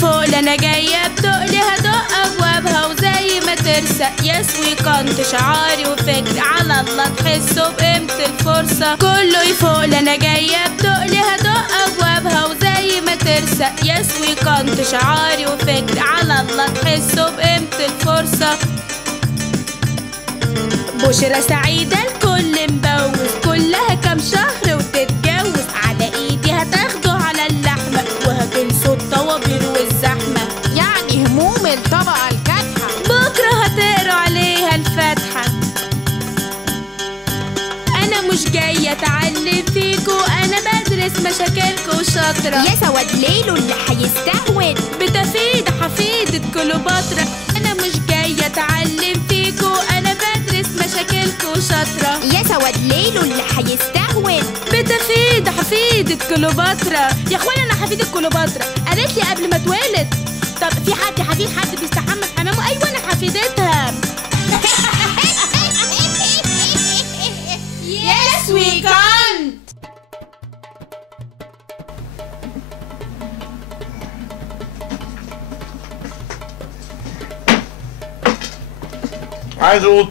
يفوق انا جايه بتقلي هدق ابوابها وزي ما ترسق يسوي كنت شعاري وفكري على الله تحسوا بقيمه الفرصه. كله يفوق انا جايه بتقلي هدق ابوابها وزي ما ترسق يسوي كنت شعاري وفكري على الله تحسوا بقيمه الفرصه. بشرى سعيدة الكل مبوز كلها كام شهر وتتجوز. على ايدي هتاخدوا على اللحمة وهتنسوا الطوابير والزحمة. يعني هموم الطبقة الكادحة بكرة هتقروا عليها الفاتحة. أنا مش جاية أتعلم فيكو أنا بدرس مشاكلكو شاطرة. يا سواد ليلو اللي هيستهون بتفيد حفيدة كليوباترا. أنا مش جاية أتعلم فيكو أنا بدرس مشاكلكو شاطرة. يا سواد ليلو اللي هيستهون بتفيد حفيدة كليوباترا. يا اخوانا انا حفيدة كليوباترا قالت لي قبل ما اتولد. طب في حد حفيد حد بيستحمى في حمامه؟ ايوه انا حفيدتها. Yes we can't. عايز اوضه.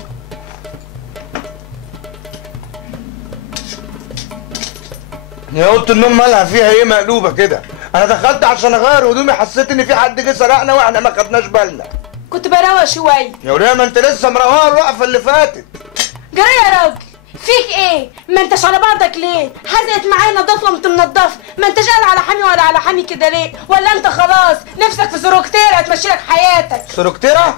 يا اوضه النوم مالها فيها ايه مقلوبه كده؟ انا دخلت عشان اغير هدومي حسيت ان في حد جه سرقنا واحنا ما خدناش بالنا. كنت بروق شويه. يا وليه ما انت لسه مروقه الوقفه اللي فاتت. جرى يا راجل فيك ايه؟ ما انتش على بعضك ليه؟ حزقت معايا نضافه وانت منضفه. ما انتش قاعد على حامي ولا على حامي كده ليه؟ ولا انت خلاص نفسك في سروكتيره تمشي لك حياتك؟ سروكتيره؟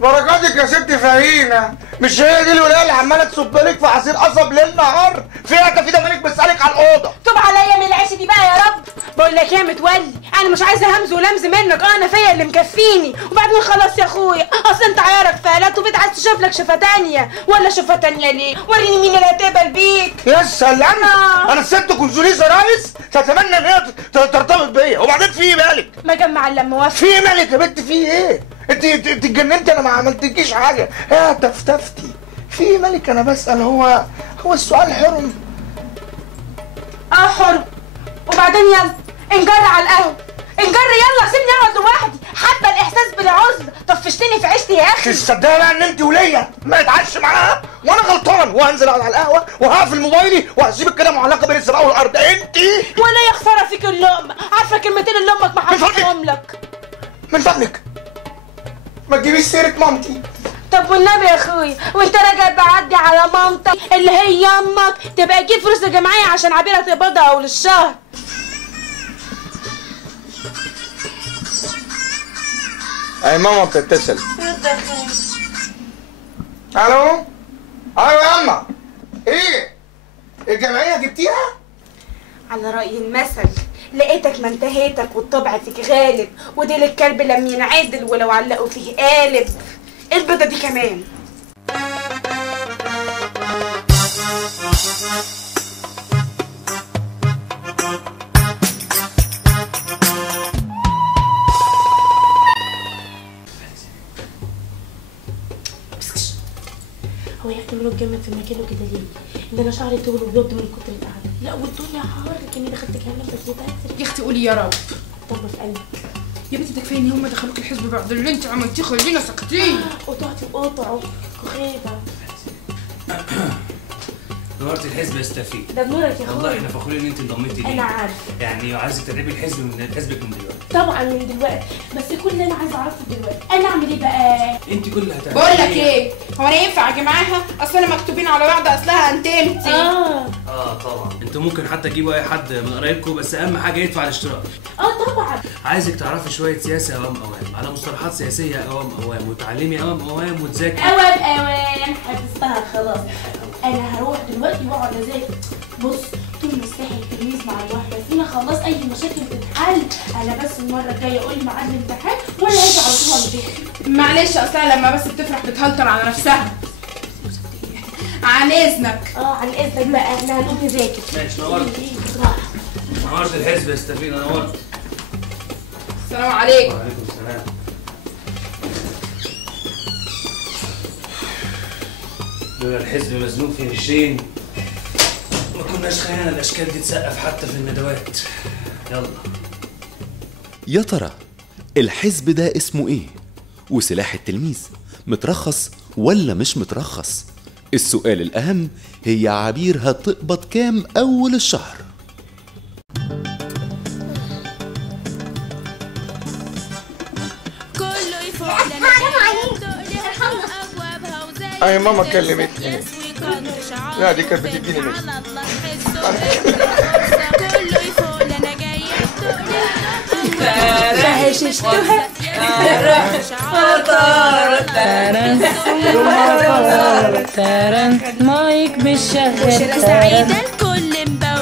بركاتك يا ست فهينه. مش هي دي الولايه اللي عماله تصب لك في عصير قصب ليل نهار؟ فيها تفيده مالك بتسالك على الاوضه. طب عليا من العيش دي بقى يا رب. بقول لك يا متولي انا مش عايزه همز ولمز منك. انا فيا اللي مكفيني. وبعدين خلاص يا اخويا اصل انت عيارك فالات وبيت عايز تشوف لك شفه تانيه. ولا شفه تانيه ليه؟ وريني مين اللي هتقبل بيك. يا سلام. انا الست كونسوليزا رئيس تتمنى ان هي ترتبط بيا. وبعدين في ايه مالك؟ ما جمع الا موافق. في ايه مالك يا بنت؟ في ايه؟ انت اتجننتي؟ انا ما عملتلكيش حاجه. يا تفتفتي في ايه مالك؟ انا بسال. هو السؤال حرم. حرم. وبعدين يلا انجر على القهوه. انجر يلا سيبني اقعد لوحدي. حتى الاحساس بالعزله طفشتني في عيشتي يا اخي. تصدقي بقى ان انت وليا ما اتعش معاها وانا غلطان وهنزل اقعد على القهوه وهقفل موبايلي وهسيبك كده معلقه بين السماء والارض. انت ولا يا خساره فيك اللقمه. عارفه كلمتين اللي امك ما حطيتهم لك. من فضلك ما تجيبيش سيره مامتي. طب والنبي يا اخويا وانت راجع بعدي على مامتك اللي هي امك تبقى تجيب فلوس الجمعيه عشان عبيره تقبضها اول الشهر. اي ماما بتتصل. الو. ايوه يا اما. ايه الجمعيه جبتيها؟ على رأي المثل لقيتك ما انتهيتك والطبع فيك غالب. وديل الكلب لم ينعدل ولو علقوا فيه قالب. البيضة دي كمان. هو يعتبروا الجامد في مكانه كده ليه؟ ان انا شعري طول وبيض من كتر القعده. لا والدنيا حر كاني دخلت جهنم بس متاثر. يا اختي قولي يا رب. طب في قلبك يا بنتي ده كفايه ان هم دخلوك الحزب بعد اللي انت عملتيه. خلينا ساكتين. قطعتي وقطعوا خيبه. نورت الحزب يا استفيد. ده بنورك يا اخويا. والله احنا فخورين ان انت انضميتي لينا. انا عارفه. يعني عايزك تدعمي الحزب من حزبك من دلوقتي. طبعا من دلوقتي. بس كل اللي انا عايزه اعرفه دلوقتي انا اعمل ايه بقى؟ انت كل اللي هتعملي. بقول لك ايه؟ هو انا ينفع اجمعها؟ اصل انا مكتوبين على بعض اصلها انتمتي. طبعا. انتوا ممكن حتى تجيبوا اي حد من قرايبكم بس اهم حاجه يدفع الاشتراك. طبعا. عايزك تعرفي شويه سياسه اوام على مصطلحات سياسيه اوام وتعلمي اوام وتذاكري. اوام حفظتها خلاص. انا هروح دلوقتي واقعد اذاكر. بص طول ما يستحي التلميذ مع الواحده فينا خلاص اي مشاكل تتحل. انا بس المره الجايه اقول لي ميعاد الامتحان وانا هاجي على طول امتحن. معلش اصلها لما بس بتفرح بتهلطر على نفسها. عن اذنك. عن اذنك بقى احنا هنقوم نذاكر. ماشي. نورت الحزب يا ستافينا. نورت. السلام عليكم. وعليكم السلام. لولا الحزب مزنوق في قرشين ما كناش خلينا الاشكال دي تسقف حتى في الندوات. يلا يا ترى الحزب ده اسمه ايه؟ وسلاح التلميذ مترخص ولا مش مترخص؟ السؤال الأهم هي عبير هتقبض كام أول الشهر؟ كله يفوق لنا أي ماما كلمتني. لا دي كانت بتديني مني. كله يفوق لنا جاية فهششتها مايك مش شغال سعيدة الكل مبوق